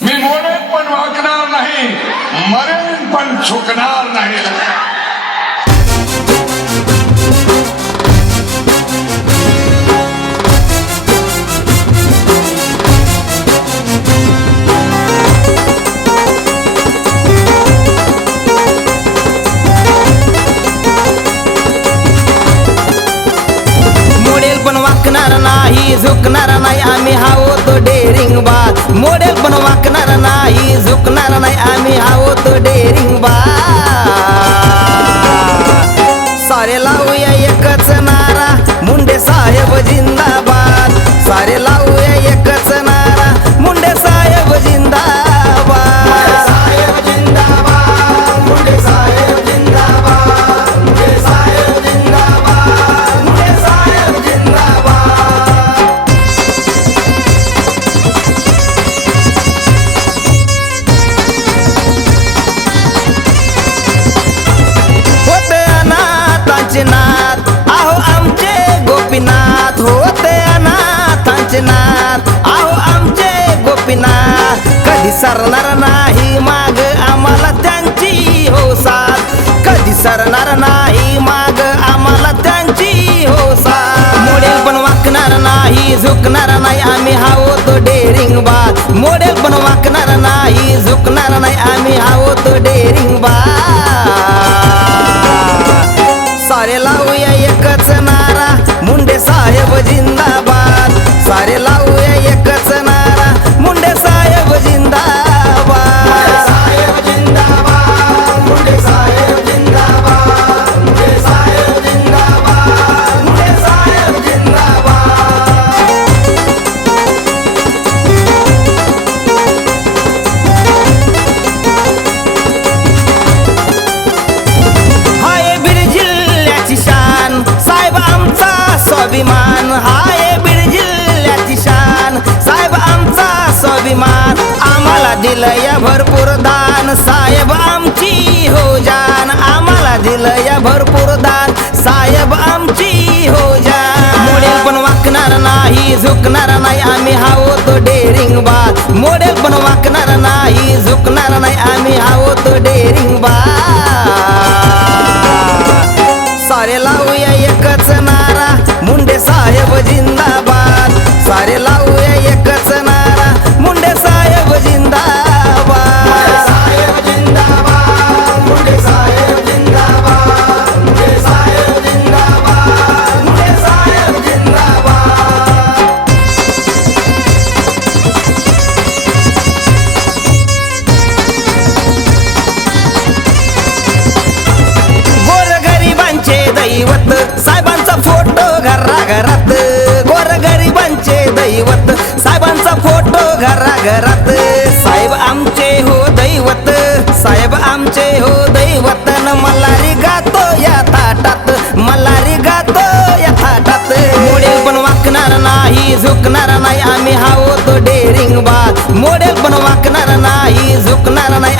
मी मोडेन पण वाकणार नाही, मरेन पण झुकणार नाही. मोडेल पण वाकणार नाही, झुकणार नाही, आम्ही आहोत डेरिंग बाज. मोडेल पण वाकणार नाही, झुकणार नाही, आम्ही आहोत डेरिंग बाज. सारे लावूया एकच नारा, मुंडे साहेब जिंदाबाद. सारे लावूया एकच नारा, मुंडे साहेब जिंदाबाद. साहेब जिंदाबाद, मुंडे साहेब जिंदाबाद, मुंडे साहेब जिंदाबाद, मुंडे साहेब जिंदाबाद. होते अनाथांचे नाथ, आहो आमचे गोपीनाथ. होते अनाथांचे नाथ, आहो आमचे गोपीनाथ. कधी सरणार नाही माग आम्हाला त्यांची हो साथ. कधी सरणार नाही माग आम्हाला त्यांची हो साथ. मोडेल पण वाकणार नाही, झुकणार नाही, आम्ही आहोत डेरिंग बाज. मोडेल पण वाकणार नाही, झुकणार नाही, आम्ही आहोत डेरिंग बाज. सारे लावूया एकच नारा, मुंडे साहेब जिंदाबाद. सारे लावूया एकच नारा, मुंडे साहेब जिंदाबाद. साहेब जिंदाबाद, मुंडे साहेब जिंदाबाद, मुंडे साहेब जिंदाबाद, मुंडे साहेब जिंदाबाद. हाय बीड जिल्ह्याची शान, साहेब आमचा स्वाभिमान. हाय बीड जिल्ह्याची शान, साहेब आमचा स्वाभिमान. आम्हाला दिलंय भरपूर दान, साहेब आमची हो जान. आम्हाला दिलंय भरपूर दान, साहेब आमची हो जान. मोडेल पण वाकणार नाही, झुकणार नाही, आम्ही आहोत डेरिंग बाज. मोडेल पण वाकणार नाही, झुकणार नाही, आम्ही आहोत डेरिंग बाज. सारे लावूया एकच नारा, मुंडे साहेब जिंदाबाद. सारे लावूया एकच नारा, मुंडे साहेब जिंदाबाद. साहेब जिंदाबाद, मुंडे साहेब जिंदाबाद, मुंडे साहेब जिंदाबाद, मुंडे साहेब जिंदाबाद. गोरगरिबांचे दैवत, साहेबांचा फोटो घराघरात. गोरगरिबांचे दैवत, साहेबांचा फोटो घराघरात. साहेब आमचे हो दैवत, साहेब आमचे हो दैवत. न मल्हारी गातो या थाटात, मल्हारी गातो या थाटात. मोडेल पण वाकणार नाही, झुकणार नाही, आम्ही आहोत डेरिंग बाज. मोडेल पण वाकणार नाही, झुकणार नाही,